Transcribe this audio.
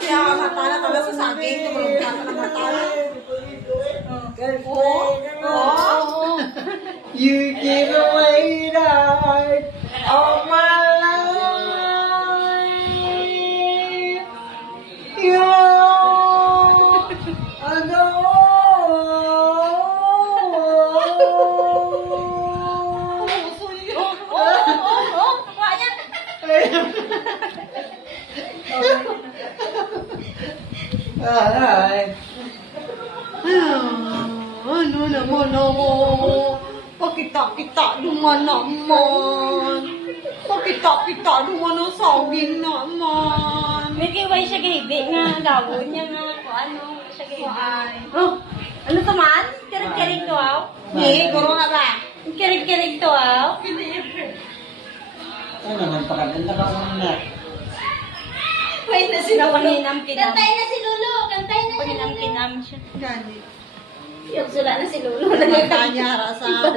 Kaya matala talaga sa saging. Tumulong ka na matala. You give away the heart of my life. You Ay. Ano naman ako? Pakita-kita naman naman. Pakita-kita naman ang saging naman. May kiway siya gahibi nga, gawon niya nga, kung ano, siya gahibi. Oh, ano to man? Kirig-kirig to, aw? Guro nga ba? Kirig-kirig to, aw? Ano naman pakaganda ka muna. Wait na sila, paninam-kinam. Kantay na si Lulu. Kantay na siya. Paninam-kinam siya. Gani. Yung sula na si Lulu. Kanya sa